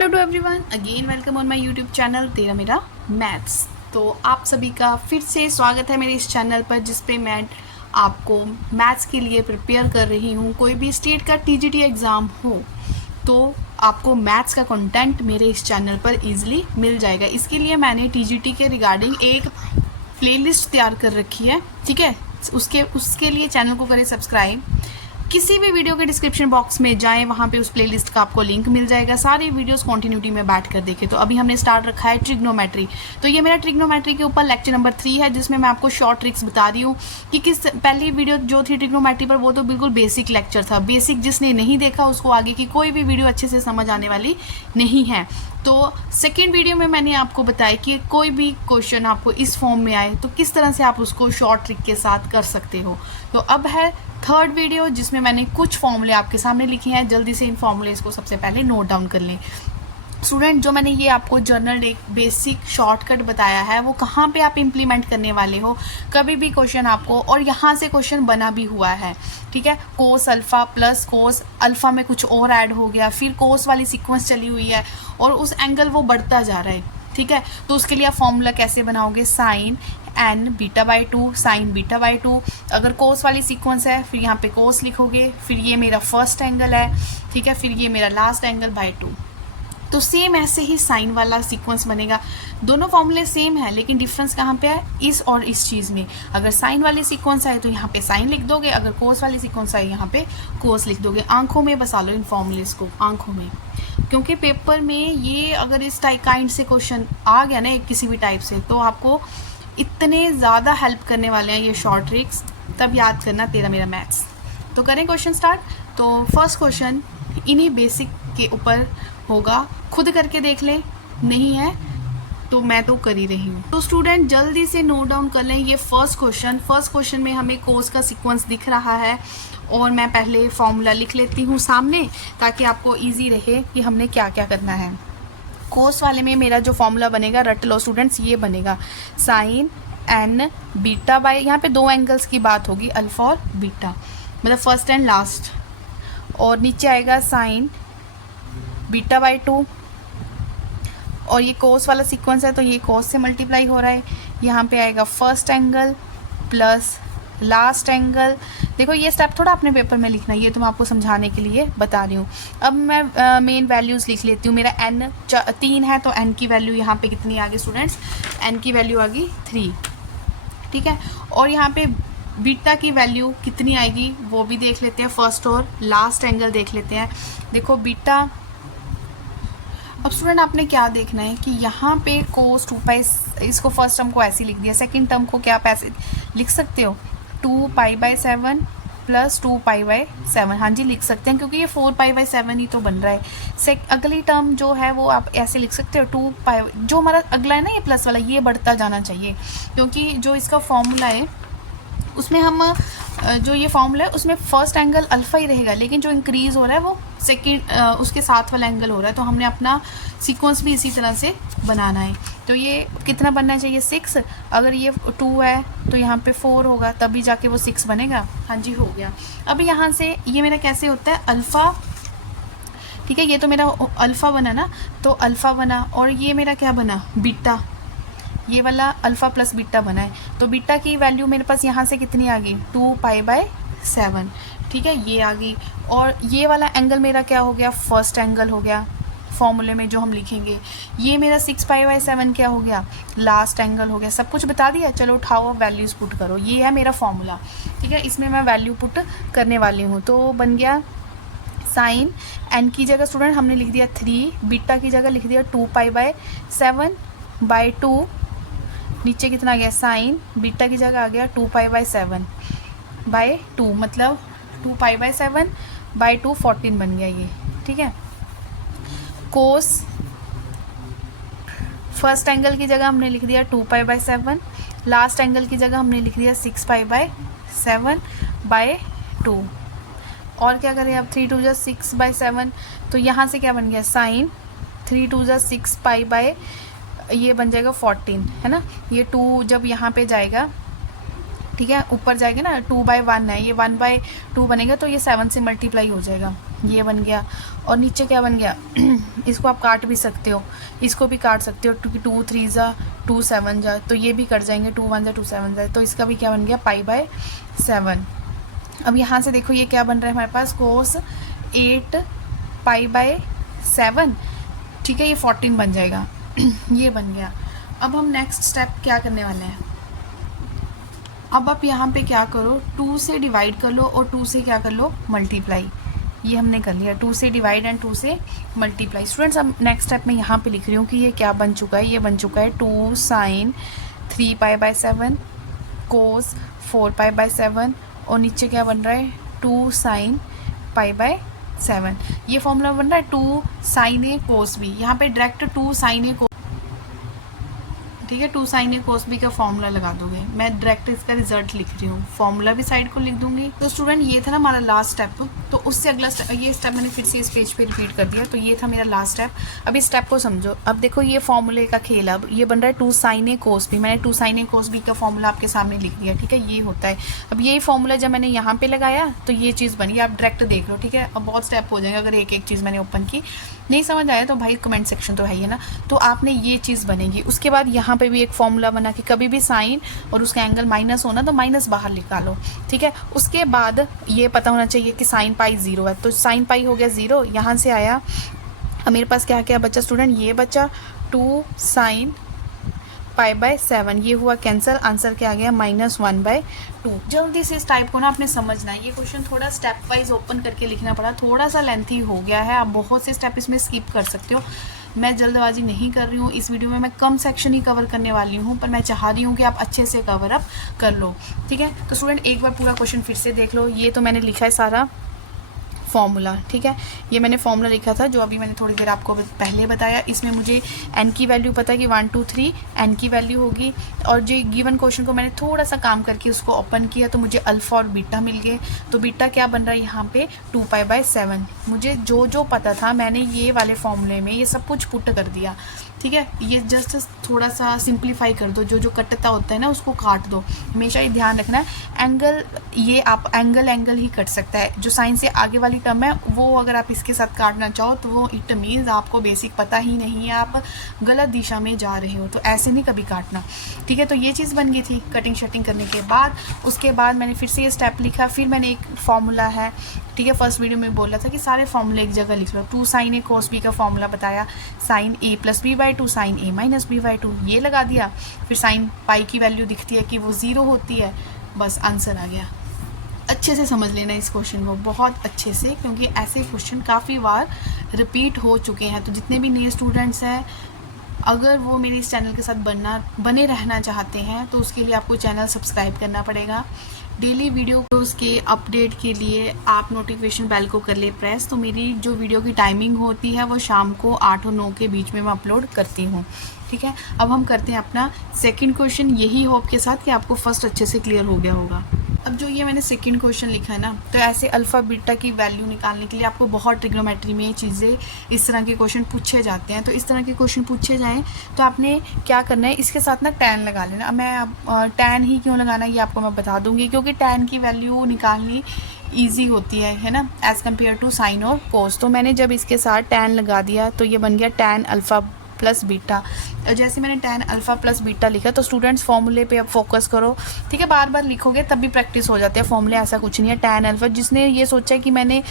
Hello to everyone, again welcome on my YouTube channel तेरा मेरा maths. तो आप सभी का फिर से स्वागत है मेरे इस चैनल पर, जिस पे मैं आपको मैथ्स के लिए प्रिपेयर कर रही हूँ। कोई भी स्टेट का टीजीटी एग्ज़ाम हो तो आपको मैथ्स का कंटेंट मेरे इस चैनल पर इजीली मिल जाएगा। इसके लिए मैंने टीजीटी के रिगार्डिंग एक प्लेलिस्ट तैयार कर रखी है, ठीक है। उसके लिए चैनल को करें सब्सक्राइब। किसी भी वीडियो के डिस्क्रिप्शन बॉक्स में जाएं, वहाँ पे उस प्लेलिस्ट का आपको लिंक मिल जाएगा। सारी वीडियोस कंटिन्यूटी में बैठ कर देखें। तो अभी हमने स्टार्ट रखा है ट्रिग्नोमेट्री। तो ये मेरा ट्रिग्नोमेट्री के ऊपर लेक्चर नंबर 3 है, जिसमें मैं आपको शॉर्ट ट्रिक्स बता रही हूँ कि किस पहली वीडियो जो थी ट्रिग्नोमेट्री पर, वो तो बिल्कुल बेसिक लेक्चर था। बेसिक जिसने नहीं देखा उसको आगे की कोई भी वीडियो अच्छे से समझ आने वाली नहीं है। तो सेकेंड वीडियो में मैंने आपको बताया कि कोई भी क्वेश्चन आपको इस फॉर्म में आए तो किस तरह से आप उसको शॉर्ट ट्रिक के साथ कर सकते हो। तो अब है थर्ड वीडियो, जिसमें मैंने कुछ फॉर्मूले आपके सामने लिखे हैं। जल्दी से इन फॉर्मूलेस को सबसे पहले नोट डाउन कर लें। स्टूडेंट, जो मैंने ये आपको जर्नल एक बेसिक शॉर्टकट बताया है, वो कहाँ पे आप इम्प्लीमेंट करने वाले हो। कभी भी क्वेश्चन आपको, और यहाँ से क्वेश्चन बना भी हुआ है, ठीक है। Cos alpha plus cos alpha में कुछ और ऐड हो गया, फिर कोस वाली सीक्वेंस चली हुई है और उस एंगल वो बढ़ता जा रहा है, ठीक है। तो उसके लिए आप फॉर्मूला कैसे बनाओगे, sine n beta by 2, sine beta by 2। अगर कोस वाली सीक्वेंस है फिर यहाँ पे कोस लिखोगे, फिर ये मेरा फर्स्ट एंगल है, ठीक है, फिर ये मेरा लास्ट एंगल बाई 2। तो सेम ऐसे ही साइन वाला सीक्वेंस बनेगा। दोनों फॉर्मूले सेम है, लेकिन डिफरेंस कहाँ पे है, इस और इस चीज़ में। अगर साइन वाली सीक्वेंस आए तो यहाँ पे साइन लिख दोगे, अगर कोस वाली सीक्वेंस आए यहाँ पे कोस लिख दोगे। आंखों में बसा लो इन फॉर्मूलेस को, आंखों में, क्योंकि पेपर में ये अगर इस टाइप काइंड से क्वेश्चन आ गया ना किसी भी टाइप से, तो आपको इतने ज़्यादा हेल्प करने वाले हैं ये शॉर्ट ट्रिक्स। तब याद करना तेरा मेरा मैथ्स। तो करें क्वेश्चन स्टार्ट। तो फर्स्ट क्वेश्चन इन्हीं बेसिक के ऊपर होगा, खुद करके देख लें, नहीं है तो मैं तो कर ही रही हूँ। तो स्टूडेंट जल्दी से नोट डाउन कर लें ये फर्स्ट क्वेश्चन में हमें कोस का सीक्वेंस दिख रहा है, और मैं पहले फॉर्मूला लिख लेती हूँ सामने, ताकि आपको इजी रहे कि हमने क्या क्या करना है। कोस वाले में मेरा जो फॉर्मूला बनेगा, रट लो स्टूडेंट्स, ये बनेगा साइन एन बीटा बाई, यहाँ पे दो एंगल्स की बात होगी, अल्फा और बीटा, मतलब फर्स्ट एंड लास्ट, और नीचे आएगा साइन बीटा बाई 2, और ये कोस वाला सीक्वेंस है तो ये कोस से मल्टीप्लाई हो रहा है। यहाँ पे आएगा first angle plus last angle. देखो ये स्टेप थोड़ा अपने पेपर में लिखना, ये तो मैं आपको समझाने के लिए बता रही हूँ। अब मैं मेन वैल्यूज़ लिख लेती हूँ। मेरा n 3 है तो n की वैल्यू यहाँ पे कितनी आ गई स्टूडेंट्स, n की वैल्यू आ गई 3, ठीक है। और यहाँ पे बीटा की वैल्यू कितनी आएगी वो भी देख लेते हैं, फर्स्ट और लास्ट एंगल देख लेते हैं। देखो बीटा, अब स्टूडेंट आपने क्या देखना है कि यहाँ पे कोस 2 पाई, इसको फर्स्ट टर्म को ऐसे लिख दिया, सेकंड टर्म को क्या आप ऐसे लिख सकते हो, 2 pi by 7 plus 2 pi by 7। हाँ जी लिख सकते हैं, क्योंकि ये 4 पाई बाई 7 ही तो बन रहा है। अगली टर्म जो है वो आप ऐसे लिख सकते हो, 2 पाई, जो हमारा अगला है ना ये प्लस वाला, ये बढ़ता जाना चाहिए, क्योंकि जो इसका फॉर्मूला है उसमें हम जो ये फॉर्मूला है उसमें फर्स्ट एंगल अल्फ़ा ही रहेगा, लेकिन जो इंक्रीज़ हो रहा है वो सेकंड उसके साथ वाला एंगल हो रहा है। तो हमने अपना सीक्वेंस भी इसी तरह से बनाना है। तो ये कितना बनना चाहिए, 6। अगर ये 2 है तो यहाँ पे 4 होगा, तभी जाके वो 6 बनेगा। हाँ जी हो गया। अब यहाँ से ये मेरा कैसे होता है, अल्फ़ा, ठीक है, ये तो मेरा अल्फ़ा बना ना, तो अल्फ़ा बना, और ये मेरा क्या बना, बीटा, ये वाला अल्फ़ा प्लस बीटा बना है। तो बीटा की वैल्यू मेरे पास यहाँ से कितनी आ गई, 2 पाई बाई 7, ठीक है, ये आ गई। और ये वाला एंगल मेरा क्या हो गया, फर्स्ट एंगल हो गया फॉर्मूले में जो हम लिखेंगे। ये मेरा 6 पाई बाई 7 क्या हो गया, लास्ट एंगल हो गया। सब कुछ बता दिया, चलो उठाओ वैल्यूज़ पुट करो। ये है मेरा फॉर्मूला, ठीक है, इसमें मैं वैल्यू पुट करने वाली हूँ। तो बन गया साइन एन की जगह स्टूडेंट हमने लिख दिया 3, बीटा की जगह लिख दिया 2 पाई बाई 7 बाई 2, नीचे कितना आ गया, साइन बीटा की जगह आ गया 2 पाई बाई 7 बाई 2, मतलब 2 पाई बाई 7 बाई 2 14 बन गया ये, ठीक है। कोस फर्स्ट एंगल की जगह हमने लिख दिया 2 पाई बाई 7, लास्ट एंगल की जगह हमने लिख दिया 6 पाई बाई 7 बाई 2। और क्या करें अब, 3 2 6 बाई 7, तो यहाँ से क्या बन गया, साइन 3 2 6 पाई बाई, ये बन जाएगा 14, है ना। ये 2 जब यहाँ पे जाएगा, ठीक है, ऊपर जाएगा ना, 2 बाई 1 है, ये 1 बाई 2 बनेगा, तो ये 7 से मल्टीप्लाई हो जाएगा, ये बन गया। और नीचे क्या बन गया इसको आप काट भी सकते हो, इसको भी काट सकते हो, क्योंकि 2 3 जा 2 7 जा, तो ये भी कट जाएंगे, 2 1 जा 2 7 जा, तो इसका भी क्या बन गया π/7। अब यहाँ से देखो ये क्या बन रहा है हमारे पास, cos 8 π/7, ठीक है, ये 14 बन जाएगा ये बन गया। अब हम नेक्स्ट स्टेप क्या करने वाले हैं, अब आप यहाँ पे क्या करो, 2 से डिवाइड कर लो और 2 से क्या कर लो, मल्टीप्लाई। ये हमने कर लिया, 2 से डिवाइड एंड 2 से मल्टीप्लाई। स्टूडेंट्स अब नेक्स्ट स्टेप में यहाँ पे लिख रही हूँ कि ये क्या बन चुका है, ये बन चुका है 2 sin 3 π/7 cos 4 π/7 और नीचे क्या बन रहा है 2 sin π/7। ये फॉर्मूला बन रहा है 2 sin a cos b, यहाँ पे डायरेक्ट 2 sin a, ठीक है, 2 sin a cos b का फॉर्मूला लगा दोगे। मैं डायरेक्ट इसका रिजल्ट लिख रही हूँ, फॉर्मूला भी साइड को लिख दूंगी। तो स्टूडेंट ये था ना हमारा लास्ट स्टेप, तो उससे अगला ये स्टेप मैंने फिर से इस पेज पे रिपीट कर दिया। तो ये था मेरा लास्ट स्टेप। अब इस स्टेप को समझो। अब देखो ये फॉर्मूले का खेल, अब ये बन रहा है 2 sin a cos b, मैंने 2 sin a cos b का फॉर्मूला आपके सामने लिख दिया, ठीक है, ये होता है। अब यही फॉर्मूला जब मैंने यहाँ पे लगाया तो ये चीज़ बनी, आप डायरेक्ट देख लो, ठीक है। अब बहुत स्टेप हो जाएंगे अगर एक एक चीज़ मैंने ओपन की, नहीं समझ आया तो भाई कमेंट सेक्शन तो है ही है ना। तो आपने ये चीज़ बनेगी। उसके बाद यहाँ पे भी एक फॉर्मूला बना कि कभी भी साइन और उसका एंगल माइनस होना तो माइनस बाहर निकालो, ठीक है। उसके बाद ये पता होना चाहिए कि साइन पाई 0 है, तो साइन पाई हो गया 0, यहाँ से आया। अब मेरे पास क्या क्या बचा स्टूडेंट, ये बचा 2 sin π/7, ये हुआ कैंसिल, आंसर क्या आ गया -1/2। जल्दी से इस टाइप को ना आपने समझना है। ये क्वेश्चन थोड़ा स्टेप वाइज ओपन करके लिखना पड़ा, थोड़ा सा लेंथी हो गया है, आप बहुत से स्टेप इसमें स्किप कर सकते हो। मैं जल्दबाजी नहीं कर रही हूँ, इस वीडियो में मैं कम सेक्शन ही कवर करने वाली हूँ, पर मैं चाह रही हूँ कि आप अच्छे से कवर अप कर लो, ठीक है। तो स्टूडेंट एक बार पूरा क्वेश्चन फिर से देख लो। ये तो मैंने लिखा है सारा फॉर्मूला, ठीक है, ये मैंने फॉर्मूला लिखा था जो अभी मैंने थोड़ी देर आपको पहले बताया। इसमें मुझे n की वैल्यू पता है कि 1 2 3 n की वैल्यू होगी, और जो गिवन क्वेश्चन को मैंने थोड़ा सा काम करके उसको ओपन किया तो मुझे अल्फ़ा और बीटा मिल गए। तो बीटा क्या बन रहा है यहाँ पे 2π/7। मुझे जो जो पता था मैंने ये वाले फॉर्मूले में ये सब कुछ पुट कर दिया, ठीक है। ये जस्ट थोड़ा सा सिंप्लीफाई कर दो, जो जो कटता होता है ना उसको काट दो। हमेशा ये ध्यान रखना है, एंगल ये आप एंगल ही कट सकता है। जो साइन से आगे वाली टर्म है वो अगर आप इसके साथ काटना चाहो तो वो इट मीन्स आपको बेसिक पता ही नहीं है, आप गलत दिशा में जा रहे हो, तो ऐसे नहीं कभी काटना, ठीक है। तो ये चीज़ बन गई थी कटिंग शटिंग करने के बाद। उसके बाद मैंने फिर से ये स्टेप लिखा, फिर मैंने एक फॉर्मूला है, ठीक है, फर्स्ट वीडियो में बोला था कि सारे फॉर्मूले एक जगह लिख लो। 2 sin a cos b का फॉर्मूला बताया, sin a + b/2 sin a - b/2 ये लगा दिया। फिर sin पाई की वैल्यू दिखती है कि वो 0 होती है, बस आंसर आ गया। अच्छे से समझ लेना इस क्वेश्चन को, बहुत अच्छे से, क्योंकि ऐसे क्वेश्चन काफ़ी बार रिपीट हो चुके हैं। तो जितने भी नए स्टूडेंट्स हैं, अगर वो मेरे इस चैनल के साथ बने रहना चाहते हैं तो उसके लिए आपको चैनल सब्सक्राइब करना पड़ेगा। डेली वीडियोज़ के अपडेट के लिए आप नोटिफिकेशन बेल को कर ले प्रेस। तो मेरी जो वीडियो की टाइमिंग होती है वो शाम को 8 और 9 के बीच में मैं अपलोड करती हूँ, ठीक है। अब हम करते हैं अपना सेकंड क्वेश्चन, यही होप के साथ कि आपको फर्स्ट अच्छे से क्लियर हो गया होगा। अब जो ये मैंने सेकंड क्वेश्चन लिखा है ना, तो ऐसे अल्फ़ा बीटा की वैल्यू निकालने के लिए आपको बहुत ट्रिग्नोमेट्री में ये चीज़ें, इस तरह के क्वेश्चन पूछे जाते हैं। तो इस तरह के क्वेश्चन पूछे जाएँ तो आपने क्या करना है, इसके साथ ना tan लगा लेना। अब मैं tan ही क्यों लगाना ये आपको मैं बता दूंगी, क्योंकि tan की वैल्यू निकालनी ईजी होती है ना, एज़ कम्पेयर टू साइन और कोस। तो मैंने जब इसके साथ tan लगा दिया तो ये बन गया tan अल्फ़ा + बीटा। और जैसे मैंने tan अल्फ़ा + बीटा लिखा, तो स्टूडेंट्स फॉर्मूले पे अब फोकस करो, ठीक है। बार बार लिखोगे तब भी प्रैक्टिस हो जाती है। फॉर्मूले ऐसा कुछ नहीं है, tan अल्फ़ा, जिसने ये सोचा है कि मैंने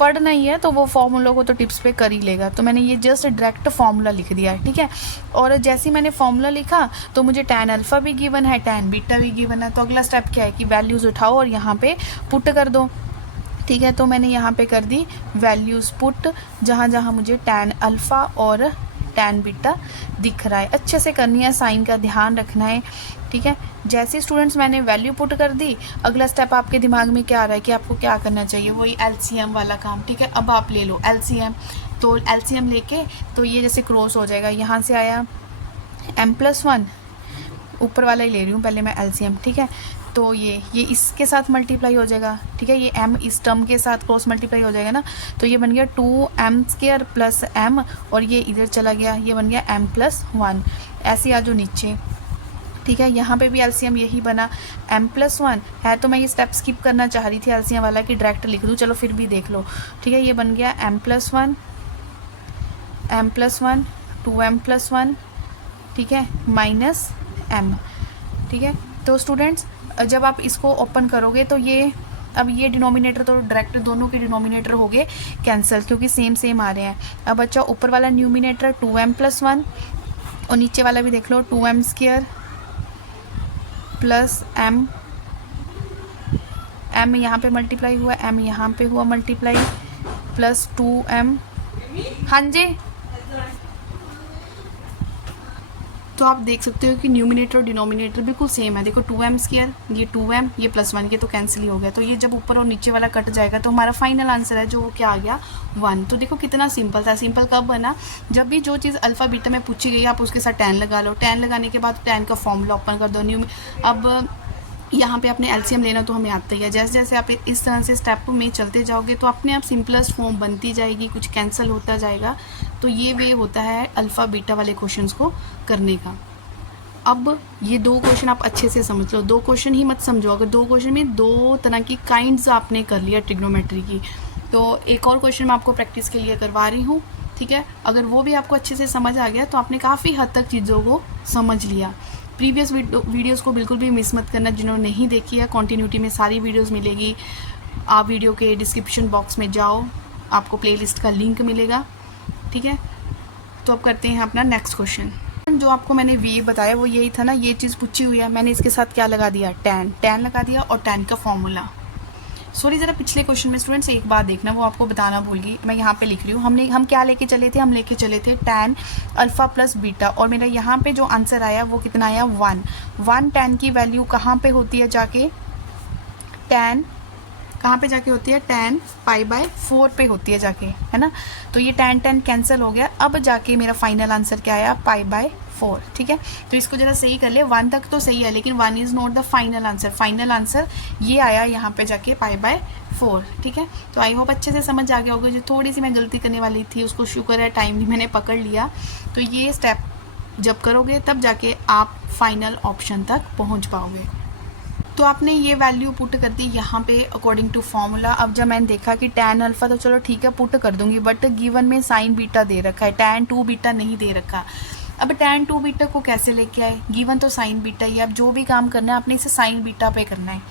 पढ़ना ही है तो वो फॉर्मूलों को तो टिप्स पे कर ही लेगा। तो मैंने ये जस्ट डायरेक्ट फॉर्मूला लिख दिया है, ठीक है। और जैसे ही मैंने फॉर्मूला लिखा तो मुझे tan अल्फ़ा भी गिवन है, tan बीटा भी गिवन है। तो अगला स्टेप क्या है कि वैल्यूज़ उठाओ और यहाँ पे पुट कर दो, ठीक है। तो मैंने यहाँ पे कर दी वैल्यूज़ पुट, जहाँ जहाँ मुझे tan अल्फ़ा और tan बीटा दिख रहा है। अच्छे से करनी है, साइन का ध्यान रखना है, ठीक है। जैसे स्टूडेंट्स मैंने वैल्यू पुट कर दी, अगला स्टेप आपके दिमाग में क्या आ रहा है कि आपको क्या करना चाहिए, वही LCM वाला काम, ठीक है। अब आप ले लो LCM, तो LCM लेके तो ये जैसे क्रॉस हो जाएगा, यहाँ से आया m+1, ऊपर वाला ही ले रही हूँ पहले मैं LCM, ठीक है। तो ये इसके साथ मल्टीप्लाई हो जाएगा, ठीक है। ये m इस टर्म के साथ क्रॉस मल्टीप्लाई हो जाएगा ना, तो ये बन गया 2m² + m, और ये इधर चला गया, ये बन गया m+1। ऐसे आ जाओ नीचे, ठीक है, यहाँ पे भी एलसीएम यही बना m+1 है, तो मैं ये स्टेप स्किप करना चाह रही थी एलसीएम वाला कि डायरेक्ट लिख दूँ, चलो फिर भी देख लो। ठीक है, ये बन गया m+1 2m+1, ठीक है, माइनस m। ठीक है, तो स्टूडेंट्स जब आप इसको ओपन करोगे तो ये अब ये डिनोमिनेटर तो डायरेक्ट दोनों के डिनोमिनेटर हो गए कैंसिल, क्योंकि सेम आ रहे हैं। अब बच्चा ऊपर वाला न्यूमिनेटर 2m+1 और नीचे वाला भी देख लो 2m² प्लस m यहाँ पे मल्टीप्लाई हुआ, m यहाँ पे हुआ मल्टीप्लाई, प्लस 2m। हाँ जी, तो आप देख सकते हो कि न्यूमिनेटर और डिनोमिनेटर बिल्कुल सेम है। देखो 2m², ये 2m, ये +1, ये तो कैंसिल ही हो गया। तो ये जब ऊपर और नीचे वाला कट जाएगा तो हमारा फाइनल आंसर है जो वो क्या आ गया 1। तो देखो कितना सिंपल था। सिंपल कब बना, जब भी जो चीज़ अल्फ़ा बीटा में पूछी गई आप उसके साथ tan लगा लो, tan लगाने के बाद tan का फॉर्मूला ओपन कर दो। अब यहाँ पे आपने एलसीएम लेना तो हमें आता ही है। जैसे जैसे आप इस तरह से स्टेप में चलते जाओगे तो अपने आप सिंपलेस्ट फॉर्म बनती जाएगी, कुछ कैंसिल होता जाएगा। तो ये वे होता है अल्फ़ा बीटा वाले क्वेश्चंस को करने का। अब ये 2 क्वेश्चन आप अच्छे से समझ लो, 2 क्वेश्चन ही मत समझो। अगर 2 क्वेश्चन में 2 तरह की काइंड्स आपने कर लिया ट्रिग्नोमेट्री की, तो एक और क्वेश्चन मैं आपको प्रैक्टिस के लिए करवा रही हूँ। ठीक है, अगर वो भी आपको अच्छे से समझ आ गया तो आपने काफ़ी हद तक चीज़ों को समझ लिया। प्रीवियस वीडियोस को बिल्कुल भी मिस मत करना। जिन्होंने नहीं देखी है, कॉन्टीन्यूटी में सारी वीडियोस मिलेगी। आप वीडियो के डिस्क्रिप्शन बॉक्स में जाओ, आपको प्लेलिस्ट का लिंक मिलेगा। ठीक है, तो अब करते हैं अपना नेक्स्ट क्वेश्चन। जो आपको मैंने वे बताया वो यही था ना, ये चीज़ पूछी हुई है, मैंने इसके साथ क्या लगा दिया, tan लगा दिया और tan का फॉर्मूला। सॉरी, ज़रा पिछले क्वेश्चन में स्टूडेंट्स एक बात देखना, वो आपको बताना भूल गई। मैं यहाँ पे लिख रही हूँ, हम क्या लेके चले थे, हम लेके चले थे tan अल्फ़ा प्लस बीटा, और मेरा यहाँ पे जो आंसर आया वो कितना आया 1 tan की वैल्यू कहाँ पे होती है जाके, tan कहाँ पे जाके होती है, tan π/4 पे होती है जाके, है ना। तो ये tan कैंसिल हो गया। अब जाके मेरा फाइनल आंसर क्या आया, π/4। ठीक है, तो इसको जरा सही कर ले, 1 तक तो सही है लेकिन 1 is not the final answer. Final answer ये आया यहाँ पे जाके π/4। ठीक है, तो आई होप अच्छे से समझ आ गया होगा। जो थोड़ी सी मैं गलती करने वाली थी उसको शुक्र है टाइम भी मैंने पकड़ लिया। तो ये स्टेप जब करोगे तब जाके आप फाइनल ऑप्शन तक पहुँच पाओगे। तो आपने ये वैल्यू पुट कर दी यहाँ पे अकॉर्डिंग टू फॉर्मूला। अब जब मैंने देखा कि tan अल्फ़ा तो चलो ठीक है पुट कर दूंगी, बट गिवन में साइन बीटा दे रखा है, tan 2 बीटा नहीं दे रखा। अब tan 2 बीटा को कैसे लेके आए, गिवन तो साइन बीटा ही है। अब जो भी काम करना है आपने इसे साइन बीटा पे करना है।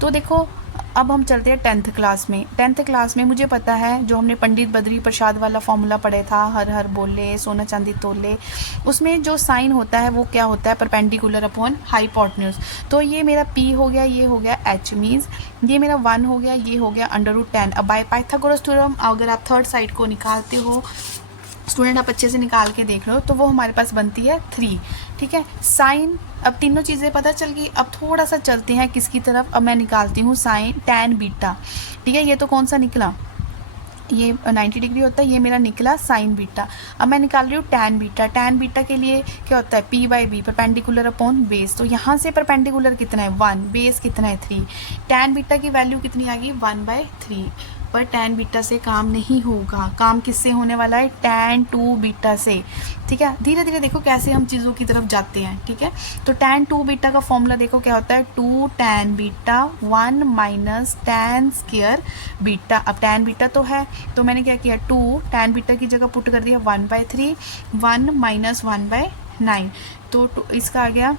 तो देखो अब हम चलते हैं 10th क्लास में। 10th क्लास में मुझे पता है जो हमने पंडित बद्री प्रसाद वाला फॉर्मूला पढ़े था, हर हर बोले सोना चांदी तोले, उसमें जो साइन होता है वो क्या होता है, परपेंडिकुलर अपॉन हाइपोटेन्यूज। तो ये मेरा p हो गया, ये हो गया h, मीन्स ये मेरा 1 हो गया, ये हो गया √10। अब बाय पाइथागोरस थ्योरम अगर आप थर्ड साइड को निकालते हो स्टूडेंट, आप अच्छे से निकाल के देख लो, तो वो हमारे पास बनती है 3। ठीक है, साइन, अब तीनों चीज़ें पता चल गई। अब थोड़ा सा चलते हैं किसकी तरफ, अब मैं निकालती हूँ साइन tan बीटा। ठीक है, ये तो कौन सा निकला, ये 90 डिग्री होता है, ये मेरा निकला साइन बीटा। अब मैं निकाल रही हूँ tan बीटा। tan बीटा के लिए क्या होता है, p/b परपेंडिकुलर अपॉन बेस। तो यहाँ से परपेंडिकुलर कितना है 1, बेस कितना है 3। tan बीटा की वैल्यू कितनी आ गई 1/3। पर tan बीटा से काम नहीं होगा, काम किससे होने वाला है, tan 2 बीटा से। ठीक है, धीरे धीरे देखो कैसे हम चीज़ों की तरफ जाते हैं। ठीक है, तो tan 2 बीटा का फॉर्मूला देखो क्या होता है, 2 tan beta 1 minus tan square beta. अब tan बीटा तो है, तो मैंने क्या किया, 2 tan बीटा की जगह पुट कर दिया 1/3, 1 माइनस 1/9। तो इसका आ गया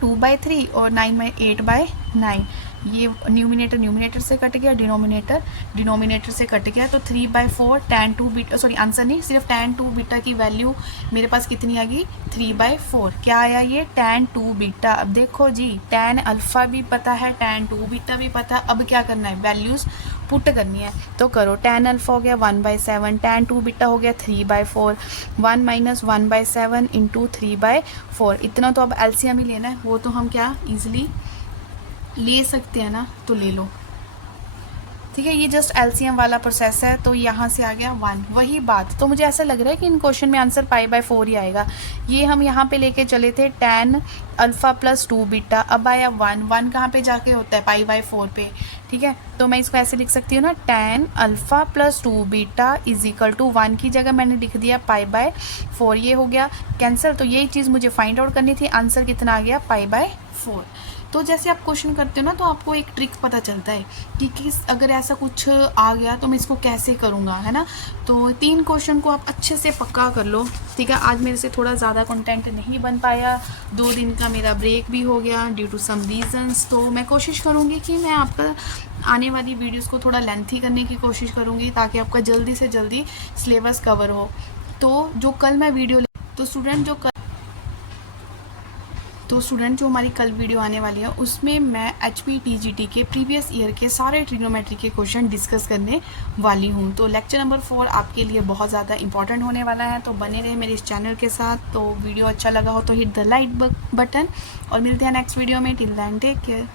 2/3 और 8/9। ये न्यूमिनेटर से कट गया, डिनोमिनेटर से कट गया। तो 3/4 tan 2 बीटा, सॉरी आंसर नहीं, सिर्फ tan 2 बीटा की वैल्यू मेरे पास कितनी आ गई 3/4। क्या आया ये tan 2 बीटा। अब देखो जी, tan अल्फ़ा भी पता है, tan 2 बीटा भी पता है। अब क्या करना है, वैल्यूज़ पुट करनी है। तो करो, tan अल्फ़ा हो गया 1/7, tan 2 बीटा हो गया 3/4, 1 माइनस 1/7 इंटू 3/4। इतना तो अब एलसीएम ही लेना है, वो तो हम क्या ईजिली ले सकते हैं ना, तो ले लो। ठीक है, ये जस्ट एलसीएम वाला प्रोसेस है। तो यहाँ से आ गया 1, वही बात। तो मुझे ऐसा लग रहा है कि इन क्वेश्चन में आंसर π/4 ही आएगा। ये हम यहाँ पे लेके चले थे tan अल्फ़ा प्लस 2 बीटा, अब आया 1 कहाँ पे जाके होता है π/4 पे। ठीक है, तो मैं इसको ऐसे लिख सकती हूँ ना, tan alpha plus 2 beta is equal to 1 की जगह मैंने लिख दिया π/4। ये हो गया कैंसिल। तो यही चीज़ मुझे फाइंड आउट करनी थी, आंसर कितना आ गया π/4। तो जैसे आप क्वेश्चन करते हो ना, तो आपको एक ट्रिक पता चलता है कि अगर ऐसा कुछ आ गया तो मैं इसको कैसे करूँगा, है ना। तो 3 क्वेश्चन को आप अच्छे से पक्का कर लो। ठीक है, आज मेरे से थोड़ा ज़्यादा कंटेंट नहीं बन पाया, 2 दिन का मेरा ब्रेक भी हो गया ड्यू टू सम रीजंस। तो मैं कोशिश करूँगी कि मैं आपका आने वाली वीडियोस को थोड़ा लेंथी करने की कोशिश करूँगी, ताकि आपका जल्दी से जल्दी सिलेबस कवर हो। तो जो कल मैं वीडियो तो स्टूडेंट जो हमारी कल वीडियो आने वाली है, उसमें मैं HPTGT के प्रीवियस ईयर के सारे ट्रिग्नोमेट्री के क्वेश्चन डिस्कस करने वाली हूँ। तो लेक्चर नंबर 4 आपके लिए बहुत ज़्यादा इंपॉर्टेंट होने वाला है। तो बने रहे मेरे इस चैनल के साथ। तो वीडियो अच्छा लगा हो तो हिट द लाइक बटन, और मिलते हैं नेक्स्ट वीडियो में। Till then take care.